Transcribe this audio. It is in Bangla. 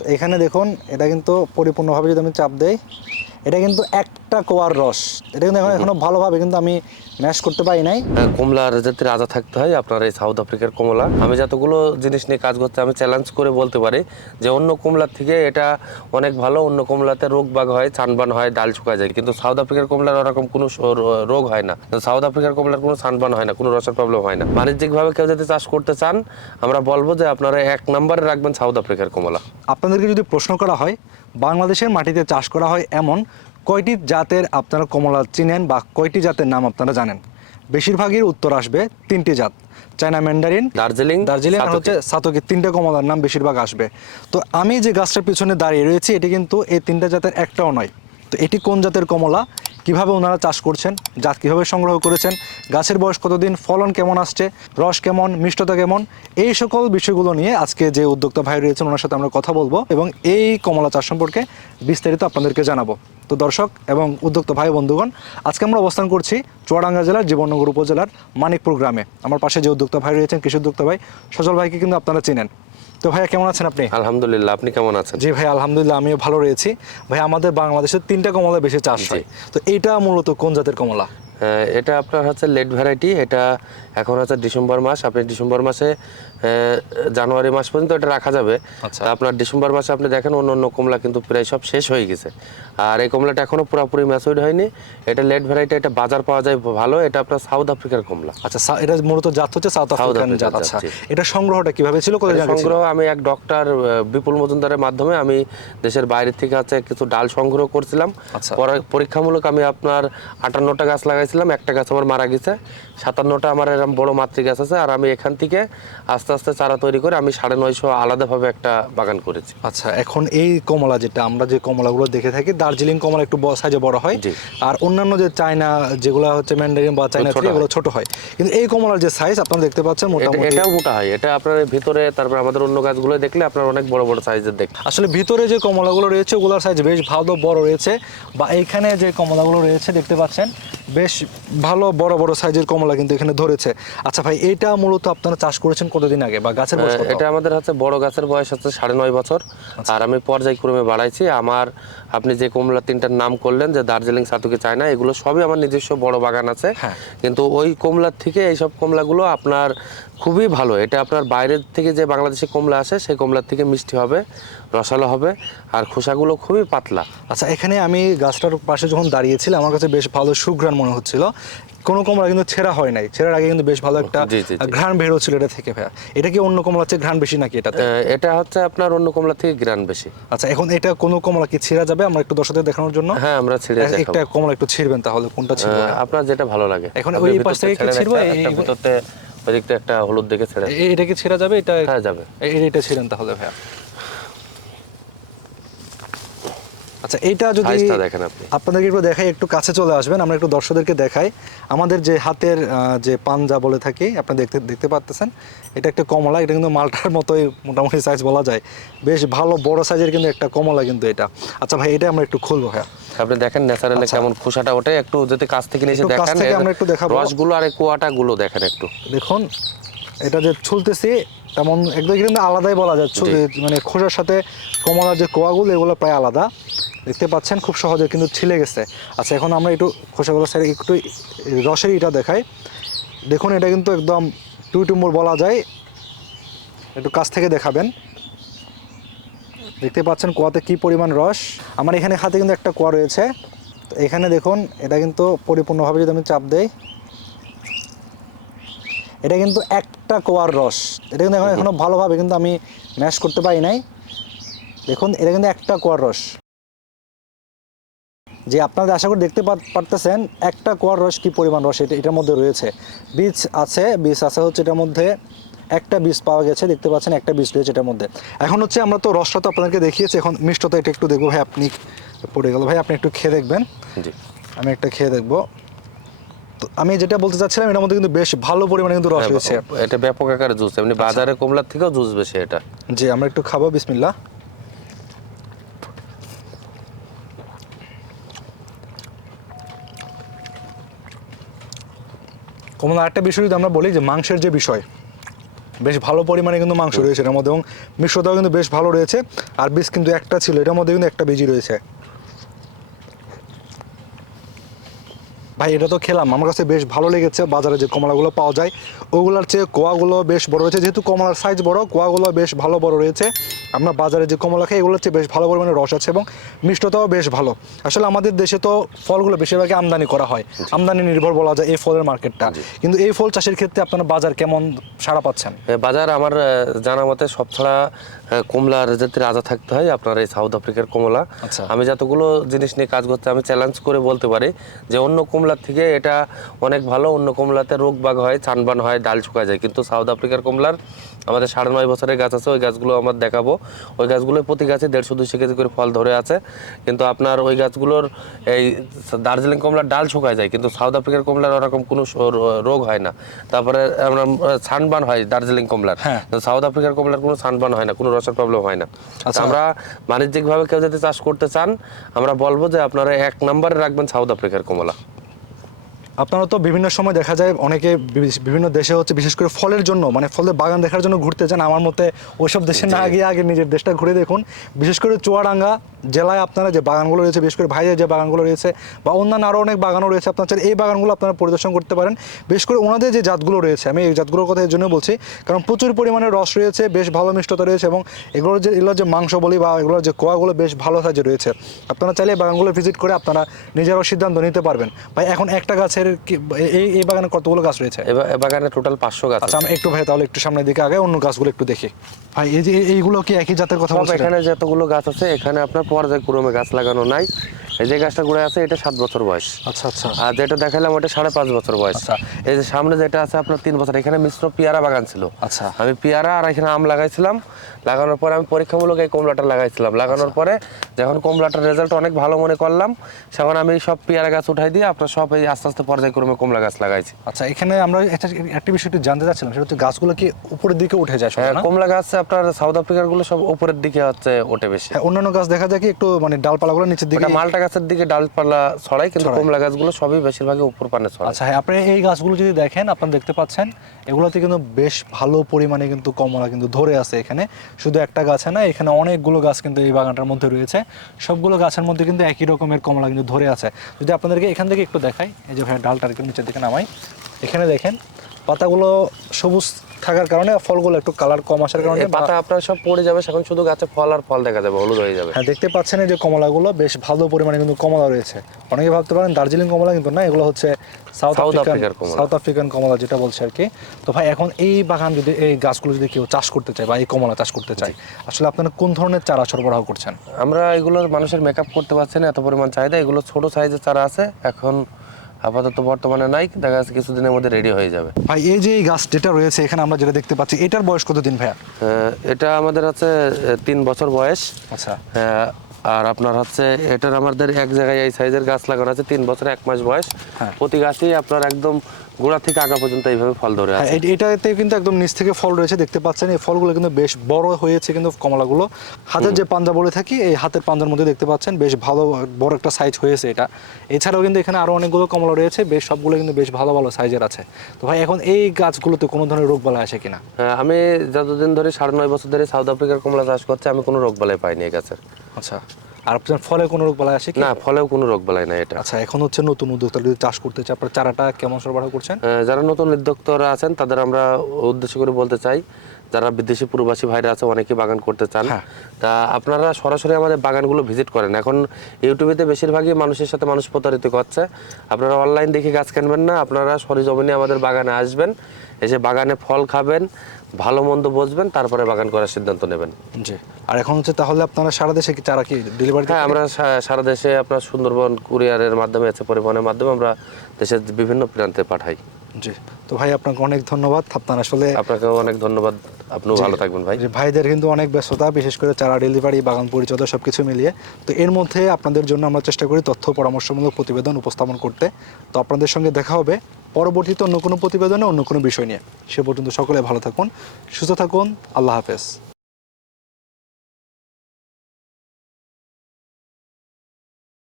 তো এখানে দেখুন এটা কিন্তু পরিপূর্ণভাবে যদি আমি চাপ দেই এটা কিন্তু একটা কোয়ার রস। এটা কিন্তু এখন এখনও ভালোভাবে কিন্তু আমি ম্যাশ করতে পারি নাই। আহ, কমলার যাতে রাজা থাকতে হয় আপনার এই সাউথ আফ্রিকার কমলা। আমি যতগুলো জিনিস নিয়ে কাজ করতে আমি চ্যালেঞ্জ করে বলতে পারি যে অন্য কমলার থেকে এটা অনেক ভালো অন্য কমলাতে রোগ বাগ হয় ছানবান হয় ডাল শুকায় যায়। কিন্তু সাউথ আফ্রিকার কমলার ওরকম কোনো রোগ হয় না। সাউথ আফ্রিকার কমলার কোনো ছানবান হয় না কোনো রসের প্রবলেম হয় না। বাণিজ্যিকভাবে কেউ যদি চাষ করতে চান আমরা বলব যে আপনারা এক নম্বরে রাখবেন সাউথ আফ্রিকার কমলা। আপনাদেরকে যদি প্রশ্ন করা হয় বাংলাদেশের মাটিতে চাষ করা হয় এমন কয়টি জাতের আপনারা কমলা চিনেন বা কয়টি জাতের নাম আপনারা জানেন? বেশিরভাগই উত্তর আসবে তিনটি জাত। চায়না ম্যান্ডারিন দার্জিলিং দার্জিলিং আর হচ্ছে সাতকি। তিনটে কমলার নাম বেশিরভাগ আসবে। তো আমি যে গাছটার পিছনে দাঁড়িয়ে রয়েছি এটি কিন্তু এই তিনটা জাতের একটাও নয়। তো এটি কোন জাতের কমলা? কীভাবে ওনারা চাষ করছেন? জাত কীভাবে সংগ্রহ করেছেন? গাছের বয়স কতদিন? ফলন কেমন আসছে? রস কেমন? মিষ্টতা কেমন? এই সকল বিষয়গুলো নিয়ে আজকে যে উদ্যোক্তা ভাই রয়েছেন, ওনার সাথে আমরা কথা বলব এবং এই কমলা চাষ সম্পর্কে বিস্তারিত আপনাদেরকে জানাব। তো দর্শক এবং উদ্যোক্তা ভাই বন্ধুগণ, আজকে আমরা অবস্থান করছি চুয়াডাঙ্গা জেলার, জীবননগর উপজেলার মানিকপুর গ্রামে। আমার পাশে যে উদ্যোক্তা ভাই রয়েছেন, কৃষি উদ্যোক্তা ভাই, সজল ভাইকে কিন্তু আপনারা চিনেন। তো ভাইয়া কেমন আছেন আপনি? আলহামদুলিল্লাহ আপনি কেমন আছেন? জি ভাই আলহামদুলিল্লাহ আমিও ভালো রয়েছি। ভাই আমাদের বাংলাদেশে তিনটা কমলা বেশি চাষ হয়। তো এটা মূলত কোন জাতের কমলা? এটা আপনার হচ্ছে লেট ভ্যারাইটি এটা এখন হচ্ছে ডিসেম্বর মাস আপনি ডিসেম্বর মাসে জানুয়ারি মাস পর্যন্ত এটা রাখা যাবে। আচ্ছা। আপনার ডিসেম্বর মাসে আপনি দেখেন অন্য অন্য কমলা কিন্তু প্রায় সব শেষ হয়ে গেছে। আর এই কমলাটা এখনও পুরোপুরি ম্যাচুইড হয়নি। এটা লেট ভ্যারাইটি এটা বাজার পাওয়া যায় ভালো এটা আপনার সাউথ আফ্রিকার কমলা। আচ্ছা এটা মূলত জাত হচ্ছে সাউথ আফ্রিকান জাত আচ্ছা। এটা সংগ্রহটা কীভাবে ছিল সংগ্রহ আমি এক ডক্টর বিপুল মজুমদারের মাধ্যমে আমি দেশের বাইরে থেকে আছে কিছু ডাল সংগ্রহ করছিলাম। আচ্ছা। পরে- পরীক্ষামূলক আমি আপনার আটান্নটা গাছ লাগাইছিলাম একটা গাছ আমার মারা গেছে। সাতান্নটা আমার এরকম বড় মাতৃ গাছ আছে আর আমি এখান থেকে আস্তে আস্তে চারা তৈরি করে আমি সাড়ে নয়শো আলাদাভাবে একটা বাগান করেছি। আচ্ছা এখন এই কমলা যেটা আমরা যে কমলাগুলো দেখে থাকি দার্জিলিং কমলা একটু সাইজে বড় হয়। আর অন্যান্য যে চায়না যেগুলো হচ্ছে ম্যান্ডারিন বা চায়না এগুলো ছোট হয়। কিন্তু এই কমলার যে সাইজ আপনারা দেখতে পাচ্ছেন মোটামুটি এটাও মোটা হয়। এটা আপনার ভিতরে তারপর আমাদের অন্য গাছগুলো দেখলে আপনার অনেক বড় বড় সাইজের দেখ আসলে ভিতরে যে কমলাগুলো রয়েছে ওগুলোর সাইজ বেশ ভালো বড় রয়েছে। বা এইখানে যে কমলাগুলো রয়েছে দেখতে পাচ্ছেন বেশ ভালো বড় বড় সাইজের কমলা কিন্তু এখানে ধরেছে। আচ্ছা ভাই এটা মূলত আপনারা চাষ করেছেন কতদিন আগে বা গাছের বয়স এটা আমাদের হচ্ছে বড় গাছের বয়স হচ্ছে সাড়ে নয় বছর। আচ্ছা। আর আমি পর্যায়ক্রমে বাড়াইছি। আমার আপনি যে কমলা তিনটার নাম করলেন যে দার্জিলিং সাতুকি চায়না এগুলো সবই আমার নিজস্ব বড় বাগান আছে। হ্যাঁ। কিন্তু ওই কমলার থেকে এইসব কমলাগুলো আপনার খুবই ভালো। এটা আপনার বাইরের থেকে যে বাংলাদেশে কমলা আসে সেই কমলার থেকে মিষ্টি হবে রসালো হবে আর খোসাগুলো খুবই পাতলা। আচ্ছা এখানে আমি গাছটার পাশে যখন দাঁড়িয়েছিলাম আমার কাছে বেশ ভালো সুঘ্রাণ মনে হচ্ছিল। কোনো কমলা কিন্তু ছেঁড়া হয় নাই। ছেঁড়ার আগে কিন্তু বেশ ভালো একটা। ঘ্রাণ বের হচ্ছিল এটা থেকে ভাইয়া। এটা কি অন্য কমলার চেয়ে ঘ্রাণ বেশি নাকি আহ, এটা হচ্ছে আপনার অন্য কমলা থেকে গ্রান বেশি। আচ্ছা এখন এটা কোনো কমলা কি ছেঁড়া যাবে? আমরা একটু দর্শকদের দেখানোর জন্য। হ্যাঁ আমরা ছেড়ে একটা কমলা একটু ছিঁড়বেন তাহলে কোনটা ছিঁড়বো? আহ, আপনার যেটা ভালো লাগে। এখন ওই পাশ থেকে কি ছিঁড়বো? এই- ওই দিকটা একটা হলুদ দেখে ছেড়ে এটাকে এটা কি ছেঁড়া যাবে? এটা হ্যাঁ যাবে। এটা এটা ছেড়েন তাহলে ভাইয়া। আচ্ছা এইটা যদি দেখেন আপনি। আপনাদেরকে একটু দেখাই একটু কাছে চলে আসবেন আমরা একটু দর্শকদেরকে দেখাই। আমাদের যে হাতের যে পাঞ্জা বলে থাকি আপনি দেখতে দেখতে পাচ্ছেন এটা একটা কমলা এটা কিন্তু মালটার মতোই মোটামুটি সাইজ বলা যায়। বেশ ভালো বড় সাইজের কিন্তু একটা কমলা কিন্তু এটা। আচ্ছা ভাই এটা আমরা একটু খুলবো হ্যাঁ আপনি দেখেন ন্যাচারালি কেমন খোসাটা ওঠে একটু যদি কাছ থেকে কাছ দেখেন থেকে আমরা একটু দেখাবো। রসগুলো আর কুয়াটা গুলো দেখেন একটু। দেখুন এটা যে ছুলতেছি তেমন একদম কিন্তু আলাদাই বলা যায়। মানে খোসার সাথে কমলার যে কোয়াগুলো এগুলো প্রায় আলাদা। দেখতে পাচ্ছেন, খুব সহজে কিন্তু ছিলে গেছে। আচ্ছা এখন আমরা একটু খোসাগুলো সাইডে একটু রসের ইটা দেখাই। দেখুন, এটা কিন্তু একদম টুইটুম্বর বলা যায়। একটু কাছ থেকে দেখাবেন। দেখতে পাচ্ছেন কোয়াতে কি পরিমাণ রস। আমার এখানে হাতে কিন্তু একটা কোয়া রয়েছে। তো এখানে দেখুন, এটা কিন্তু পরিপূর্ণভাবে যদি আমি চাপ দেই, এটা কিন্তু একটা কোয়ার রস। এটা কিন্তু এখন এখনও ভালোভাবে কিন্তু আমি ম্যাশ করতে পারি নাই। দেখুন, এটা কিন্তু একটা কোয়ার রস। যে আপনারা আশা করি দেখতে পারতেছেন একটা কোয়ার রস কি পরিমাণ রস এটা এটার মধ্যে রয়েছে। বীজ আছে বীজ আছে হচ্ছে এটার মধ্যে একটা বীজ পাওয়া গেছে দেখতে পাচ্ছেন একটা বীজ রয়েছে এটার মধ্যে। এখন হচ্ছে আমরা তো রসটা তো আপনাদেরকে দেখিয়েছি এখন মিষ্টতা এটা একটু দেখব। ভাই আপনি পড়ে গেল। ভাই আপনি একটু খেয়ে দেখবেন। জি। আমি একটা খেয়ে দেখব। তো আমি যেটা বলতে চাচ্ছিলাম এটার মধ্যে কিন্তু বেশ ভালো পরিমাণে কিন্তু রস রয়েছে। হ্যাঁ, এটা ব্যাপক আকারে জুস এমনি বাজারে কমলার থেকেও জুস বেশি এটা। জি আমরা একটু খাব বিসমিল্লা কমলা আরেকটা বিষয় যদি আমরা বলি যে মাংসের যে বিষয় বেশ ভালো পরিমাণে কিন্তু মাংস রয়েছে এর মধ্যে এবং মিশ্রতাও কিন্তু বেশ ভালো রয়েছে আর বীজ কিন্তু একটা ছিল এটার মধ্যে কিন্তু একটা বীজই রয়েছে। ভাই এটা তো খেলাম আমার কাছে বেশ ভালো লেগেছে বাজারে যে কমলাগুলো পাওয়া যায় ওগুলোর চেয়ে কোয়াগুলো বেশ বড় রয়েছে যেহেতু কমলার সাইজ বড় কোয়াগুলো বেশ ভালো বড় রয়েছে। আমরা বাজারে যে কমলা খাই এগুলো হচ্ছে বেশ ভালো পরিমাণে রস আছে এবং মিষ্টতাও বেশ ভালো। আসলে আমাদের দেশে তো ফলগুলো বেশিরভাগই আমদানি করা হয়। আমদানি নির্ভর বলা যায় এই ফলের মার্কেটটা। কিন্তু এই ফল চাষের ক্ষেত্রে আপনারা বাজার কেমন সাড়া পাচ্ছেন? বাজার আমার জানা মতে সব ছাড়া কমলার যাতে রাজা থাকতে হয় আপনার এই সাউথ আফ্রিকার কমলা। আচ্ছা। আমি যতগুলো জিনিস নিয়ে কাজ করতে আমি চ্যালেঞ্জ করে বলতে পারি যে অন্য কমলার থেকে এটা অনেক ভালো অন্য কমলাতে রোগ বাগ হয় চানবান হয় ডাল শুকা যায়। কিন্তু সাউথ আফ্রিকার কমলার আমাদের সাড়ে নয় বছরের গাছ আছে ওই গাছগুলো আমার দেখাবো। ওই গাছগুলো প্রতি গাছে দেড়শো দুশো কেজি করে ফল ধরে আছে। কিন্তু আপনার ওই গাছগুলোর এই দার্জিলিং কমলার ডাল শুকায় যায় কিন্তু সাউথ আফ্রিকার কমলার ওরকম কোনো রোগ হয় না। তারপরে আমরা সানবান হয় দার্জিলিং কমলার। সাউথ আফ্রিকার কমলার কোনো সানবান হয় না কোনো রসের প্রবলেম হয় না আচ্ছা। আমরা বাণিজ্যিকভাবে কেউ যদি চাষ করতে চান আমরা বলব যে আপনারা এক নম্বরে রাখবেন সাউথ আফ্রিকার কমলা আপনারা তো বিভিন্ন সময় দেখা যায় অনেকে বিভিন্ন দেশে হচ্ছে বিশেষ করে ফলের জন্য মানে ফলের বাগান দেখার জন্য ঘুরতে যান। আমার মতে ওইসব দেশে না গিয়ে আগে নিজের দেশটা ঘুরে দেখুন। বিশেষ করে চুয়াডাঙ্গা জেলায় আপনারা যে বাগানগুলো রয়েছে বিশেষ করে ভাইয়ের যে বাগানগুলো রয়েছে বা অন্যান্য আরও অনেক বাগানও রয়েছে আপনার চাইলে এই বাগানগুলো আপনারা পরিদর্শন করতে পারেন। বিশেষ করে ওনাদের যে জাতগুলো রয়েছে আমি এই জাতগুলোর কথা এর জন্য বলছি কারণ প্রচুর পরিমাণে রস রয়েছে বেশ ভালো মিষ্টতা রয়েছে এবং এগুলোর যে এগুলোর যে মাংস বলি বা এগুলোর যে কোয়াগুলো বেশ ভালো সাইজে রয়েছে। আপনারা চাইলে এই বাগানগুলো ভিজিট করে আপনারা নিজেরাও সিদ্ধান্ত নিতে পারবেন। ভাই এখন একটা গাছের এই বাগানে কতগুলো গাছ রয়েছে? বাগানে টোটাল পাঁচশো গাছ আচ্ছা আমি একটু ভাই তাহলে একটু সামনের দিকে আগে অন্য গাছগুলো একটু দেখি। ভাই এই যে এইগুলো কি একই জাতের কথা বলছেন এখানে যতগুলো গাছ আছে এখানে আপনার পর্যায়ক্রমে গাছ লাগানো নাই। এই যে গাছটা ঘুরে আছে এটা সাত বছর বয়স। আচ্ছা আচ্ছা। আর যেটা দেখালাম ওটা সাড়ে পাঁচ বছর বয়স। আচ্ছা। এই যে সামনে যেটা আছে আপনার তিন বছর এখানে মিশ্র পেয়ারা বাগান ছিল। আচ্ছা। আমি পেয়ারা আর এখানে আম লাগাইছিলাম। লাগানোর পরে আমি পরীক্ষামূলক এই কমলাটা লাগাইছিলাম। লাগানোর পরে যখন কমলাটার রেজাল্ট অনেক ভালো মনে করলাম তখন আমি সব পেয়ারা গাছ উঠাই দিয়ে আপনার সব এই আস্তে আস্তে পর্যায়ক্রমে কমলা গাছ লাগাইছি। আচ্ছা এখানে আমরা একটা একটা বিষয় একটু জানতে চাচ্ছিলাম সেটা হচ্ছে গাছগুলো কি উপরের দিকে উঠে যায় হ্যাঁ? কমলা গাছ আপনার সাউথ আফ্রিকারগুলো সব উপরের দিকে হচ্ছে ওঠে বেশি। হ্যাঁ অন্যান্য গাছ দেখা যায় কি একটু মানে ডালপালাগুলো নিচের দিকে মালটা গাছের দিকে ডালপালা ছড়াই কিন্তু কমলা গাছগুলো সবই বেশিরভাগই উপর পানে ছড়ায়। আচ্ছা হ্যাঁ আপনি এই গাছগুলো যদি দেখেন আপনারা দেখতে পাচ্ছেন এগুলোতে কিন্তু বেশ ভালো পরিমাণে কিন্তু কমলা কিন্তু ধরে আছে এখানে। শুধু একটা গাছে না এখানে অনেকগুলো গাছ কিন্তু এই বাগানটার মধ্যে রয়েছে। সবগুলো গাছের মধ্যে কিন্তু একই রকমের কমলা কিন্তু ধরে আছে। যদি আপনাদেরকে এখান থেকে একটু দেখাই এই যে ভাই ডালটা একটু নিচের দিকে নামাই। এখানে দেখেন পাতাগুলো সবুজ থাকার কারণে ফলগুলো একটু কালার কম আসার কারণে পাতা আপনার সব পড়ে যাবে এখন শুধু গাছে ফল আর ফল দেখা যাবে হলুদ হয়ে যাবে। হ্যাঁ দেখতে পাচ্ছেন এই যে কমলাগুলো বেশ ভালো পরিমাণে কিন্তু কমলা রয়েছে। অনেকে ভাবতে পারেন দার্জিলিং কমলা কিন্তু না এগুলো হচ্ছে সাউথ আফ্রিকান কমলা। সাউথ আফ্রিকান কমলা যেটা বলছে আর কি। তো ভাই এখন এই বাগান যদি এই গাছগুলো যদি কেউ চাষ করতে চায় বা এই কমলা চাষ করতে চায় আসলে আপনারা কোন ধরনের চারা সরবরাহ করছেন? আমরা এগুলো মানুষের মেকআপ করতে পারছি না এত পরিমাণ চাহিদা এগুলো ছোট সাইজের চারা আছে এখন আপাতত বর্তমানে নাই দেখা যাচ্ছে কিছুদিনের মধ্যে রেডি হয়ে যাবে। ভাই এই যে এই গাছ যেটা রয়েছে এখানে আমরা যেটা দেখতে পাচ্ছি এটার বয়স কতদিন ভাইয়া? এটা আমাদের আছে তিন বছর বয়স। আচ্ছা। আর আপনার হচ্ছে এটার আমাদের এক জায়গায় এই সাইজের গাছ লাগানো আছে তিন বছর এক মাস বয়স। হ্যাঁ। প্রতি গাছই আপনার একদম গোড়া থেকে আগা পর্যন্ত এইভাবে ফল ধরে হ্যাঁ আছে। এটাতে কিন্তু একদম নিচ থেকে ফল রয়েছে দেখতে পাচ্ছেন এই ফলগুলো কিন্তু বেশ বড় হয়েছে কিন্তু কমলাগুলো। হাতের যে পাঞ্জা বলে থাকি এই হাতের পাঞ্জার মধ্যে দেখতে পাচ্ছেন বেশ ভালো বড় একটা সাইজ হয়েছে এটা। এছাড়াও কিন্তু এখানে আরও অনেকগুলো কমলা রয়েছে বেশ সবগুলো কিন্তু বেশ ভালো ভালো সাইজের আছে। তো ভাই এখন এই গাছগুলোতে কোনো ধরনের রোগ বালা আসে কিনা? হ্যাঁ, আমি যতদিন ধরে সাড়ে নয় বছর ধরে সাউথ আফ্রিকার কমলা চাষ করছি আমি কোনো রোগ বালাই পাইনি এই গাছের। আচ্ছা। আর আপনার ফলে কোনো রোগ বালা আসে না ফলেও কোনো রোগ বালাই নাই এটা। আচ্ছা এখন হচ্ছে নতুন উদ্যোক্তা যদি চাষ করতে চায় আপনার চারাটা কেমন সরবরাহ করছেন? যারা নতুন উদ্যোক্তারা আছেন তাদের আমরা উদ্দেশ্য করে বলতে চাই যারা বিদেশি প্রবাসী ভাইরা আছে অনেকে বাগান করতে চান। হ্যাঁ। তা আপনারা সরাসরি আমাদের বাগানগুলো ভিজিট করেন। এখন ইউটিউবেতে বেশিরভাগই মানুষের সাথে মানুষ প্রতারিত করছে আপনারা অনলাইন দেখে গাছ কিনবেন না আপনারা সরিজমিনে আমাদের বাগানে আসবেন এসে বাগানে ফল খাবেন ভালো মন্দ বসবেন তারপরে বাগান করার সিদ্ধান্ত নেবেন। জি। আর এখন হচ্ছে তাহলে আপনারা সারা দেশে কি চারা কি ডেলিভারি হ্যাঁ আমরা সারা দেশে আপনার সুন্দরবন কুরিয়ারের মাধ্যমে আছে পরিবহনের মাধ্যমে আমরা দেশের বিভিন্ন প্রান্তে পাঠাই। জি। তো ভাই আপনাকে অনেক ধন্যবাদ। আপনার আসলে আপনাকেও অনেক ধন্যবাদ। আপনিও ভালো থাকবেন ভাই। ভাইদের কিন্তু অনেক ব্যস্ততা বিশেষ করে চারা ডেলিভারি বাগান পরিচর্যা সব কিছু মিলিয়ে। তো এর মধ্যে আপনাদের জন্য আমরা চেষ্টা করি তথ্য পরামর্শমূলক প্রতিবেদন উপস্থাপন করতে। তো আপনাদের সঙ্গে দেখা হবে। পরবর্তীতে অন্য কোনো প্রতিবেদনে, অন্য কোনো বিষয় নিয়ে। সে পর্যন্ত সকলে ভালো থাকুন, সুস্থ থাকুন, আল্লাহ হাফেজ।